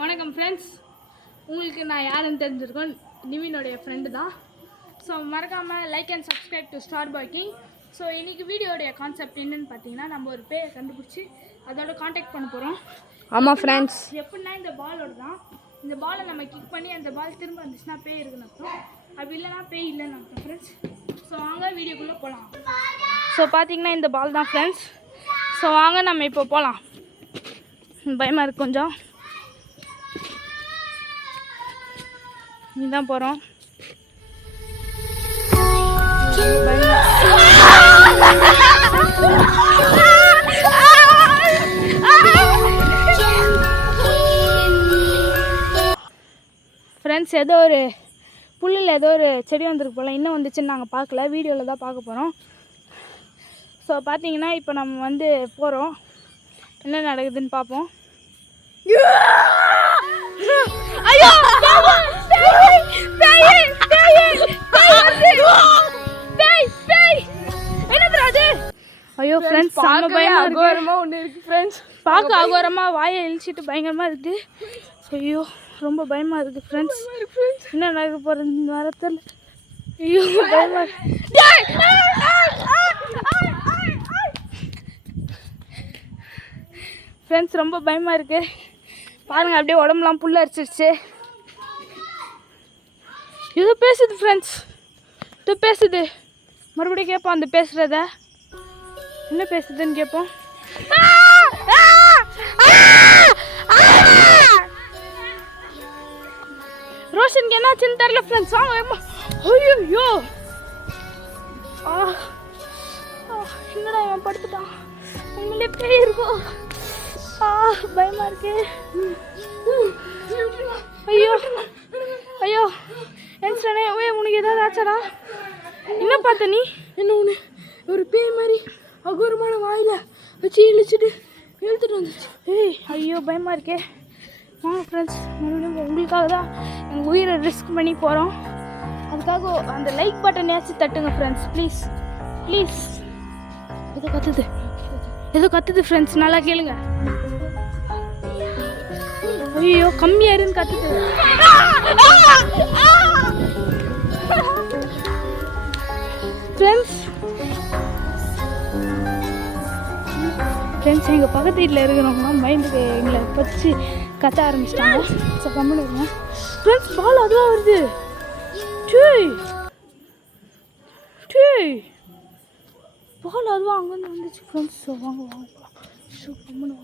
வணக்கம் ஃப்ரெண்ட்ஸ், உங்களுக்கு நான் யாருன்னு தெரிஞ்சிருக்கோம். நிவினோடைய ஃப்ரெண்டு தான். ஸோ மறக்காமல் like and subscribe to star bye king. So இன்றைக்கி வீடியோடைய கான்செப்ட் என்னென்னு பார்த்தீங்கன்னா, நம்ம ஒரு பேயை கண்டுபிடிச்சி அதோட காண்டாக்ட் பண்ண போகிறோம். ஆமாம் ஃப்ரெண்ட்ஸ், எப்படின்னா இந்த பாலோட தான். இந்த பாலை நம்ம கிக் பண்ணி அந்த பால் திரும்ப வந்துச்சுன்னா பேய் இருக்குன்னு அர்த்தம். அப்படி இல்லைனா பேய் இல்லைன்னு அர்த்தம் ஃப்ரெண்ட்ஸ். ஸோ வாங்க வீடியோக்குள்ளே போகலாம். ஸோ பார்த்தீங்கன்னா இந்த பால் தான் ஃப்ரெண்ட்ஸ். ஸோ வாங்க நம்ம இப்போ போகலாம். பயமாக இருக்கு கொஞ்சம். இதுதான் போகிறோம். ஃப்ரெண்ட்ஸ், ஏதோ ஒரு புல்லில் ஏதோ ஒரு செடி வந்துருக்கு போல். இன்னும் வந்துச்சுன்னு நாங்கள் பார்க்கல, வீடியோவில் தான் பார்க்க போகிறோம். ஸோ பார்த்தீங்கன்னா இப்போ நம்ம வந்து போகிறோம், என்ன நடக்குதுன்னு பார்ப்போம். ஐயோ ஐயோ ஃப்ரெண்ட்ஸ், அகோரமா ஒன்று இருக்குது ஃப்ரெண்ட்ஸ். பார்க்க அகோரமாக வாயை இழிச்சிட்டு பயங்கரமாக இருக்குது. ஐயோ ரொம்ப பயமாக இருக்குது ஃப்ரெண்ட்ஸ். என்ன நடக்க போகிறது மரத்தில். ஐயோ பயமாக ஃப்ரெண்ட்ஸ், ரொம்ப பயமாக இருக்குது. பாருங்கள், அப்படியே உடம்புலாம் புல்ல அரிச்சிருச்சு. ஏதோ பேசுது ஃப்ரெண்ட்ஸ், ஏதோ பேசுது. மறுபடியும் கேட்போம் அந்த பேசுகிறத, என்ன பேசுதுன்னு கேட்போம். ரோஷனுக்கு என்னாச்சுன்னு தெரியல ஃப்ரெண்ட்ஸ். வாங்க. ஐயோ என்னடா இவன் படுத்துட்டான். உண்மையிலே பேய் இருக்கும். பயமா இருக்கு. ஐயோ ஐயோ என்ஸ்டானே. உனக்கு ஏதாவது ஆச்சாடா? என்ன பார்த்த நீ? என்ன ஒன்று ஒரு பேய் மாதிரி அகோரமான வாயில் வச்சு இழிச்சிட்டு இழுத்துட்டு வந்துச்சு. ஐயோ பயமாக இருக்கே. வாங்க ஃப்ரெண்ட்ஸ், மறுபடியும் உங்களுக்காக தான் எங்கள் உயிரை ரிஸ்க் பண்ணி போகிறோம். அதுக்காக அந்த லைக் பட்டனையாச்சும் தட்டுங்க ஃப்ரெண்ட்ஸ், ப்ளீஸ் ப்ளீஸ். ஏதோ கத்துது ஃப்ரெண்ட்ஸ், நல்லா கேளுங்க. ஐயோ கம்மியாக இருந்து கத்துது ஃப்ரெண்ட்ஸ். எங்கள் பக்கத்து வீட்டில் இருக்கிறவங்களாம் பயந்துக்கு எங்களை பற்றி கத்த ஆரம்பிச்சிட்டாங்க. ஸோ கம்முன்னு இருங்க ஃப்ரெண்ட்ஸ். பால் அதுவாக வருது. பால் அதுவாக அங்கேருந்து வந்துச்சு ஃப்ரெண்ட்ஸ். ஸோ வாங்க போகலாம். ஸோ கம்முன்னு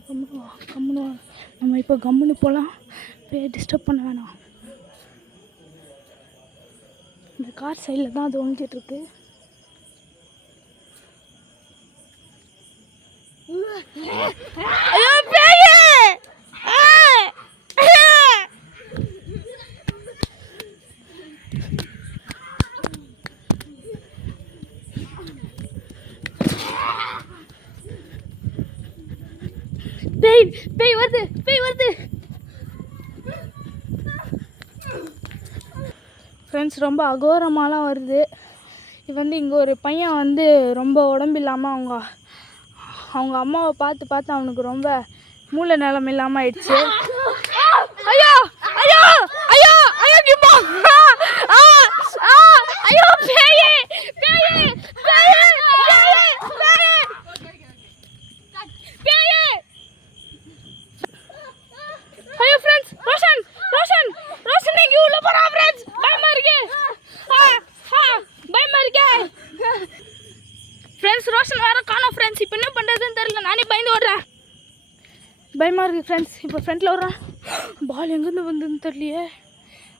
வா. நம்ம இப்போ கம்முன்னு போகலாம், போய் டிஸ்டர்ப் பண்ண வேணாம். இந்த கார் சைடில் தான் அது ஒழிஞ்சிட்ருக்கு. ஐயோ பேய்! பேய் வருது. ஃப்ரெண்ட்ஸ், ரொம்ப அகோரமாலாம் வருது. இது வந்து இங்கே ஒரு பையன் வந்து ரொம்ப உடம்பு இல்லாமல் அவங்க அம்மாவை பார்த்து அவனுக்கு ரொம்ப மூளை நிலம் இல்லாமல் ஆயிடுச்சு. ஐயோ ஐயோ ஐயோ ஐயோ கிப்பா! ஐயோ பேய்! ஐயோ ஃப்ரெண்ட்ஸ், ரோஷன் இங்கே உள்ள போறா ஃப்ரெண்ட்ஸ். பயமா இருக்கு ஃப்ரெண்ட்ஸ். ரோஷன் வேற காணோம் ஃப்ரெண்ட்ஸ். இப்போ என்ன பண்ணுறதுன்னு தெரியல, நானே பயந்து ஓடுறேன். பயமாக இருக்குது ஃப்ரெண்ட்ஸ். இப்போ ஃப்ரெண்டில் ஓடுறேன். பால் எங்கேருந்து வந்ததுன்னு தெரியலையே.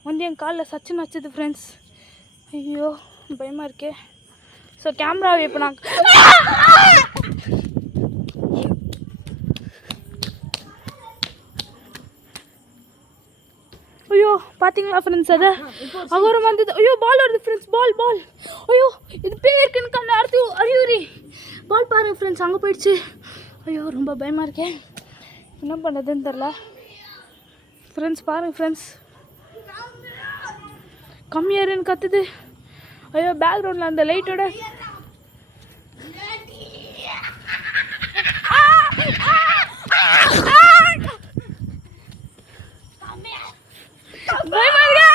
வந்து என் காலில் சச்சுன்னு வச்சுது ஃப்ரெண்ட்ஸ். ஐயோ பயமாக இருக்கே. ஸோ கேமராவை இப்போ நான் ஐயோ பார்த்தீங்களா ஃப்ரெண்ட்ஸ், அதை அகோரம் வந்தது. ஐயோ பால் வருது ஃப்ரெண்ட்ஸ். பால் ஐயோ இது பேய் இருக்குன்னு கண்ணு அடுத்து அறிவுரி. பால் பாருங்கள் ஃப்ரெண்ட்ஸ், அங்கே போயிடுச்சு. ஐயோ ரொம்ப பயமாக இருக்கேன், என்ன பண்ணுறதுன்னு தெரில ஃப்ரெண்ட்ஸ். பாருங்கள் ஃப்ரெண்ட்ஸ், கம்மியாருன்னு கத்துது. ஐயோ பேக்ரவுண்டில் அந்த லைட்டோட பயமா இருக்கா?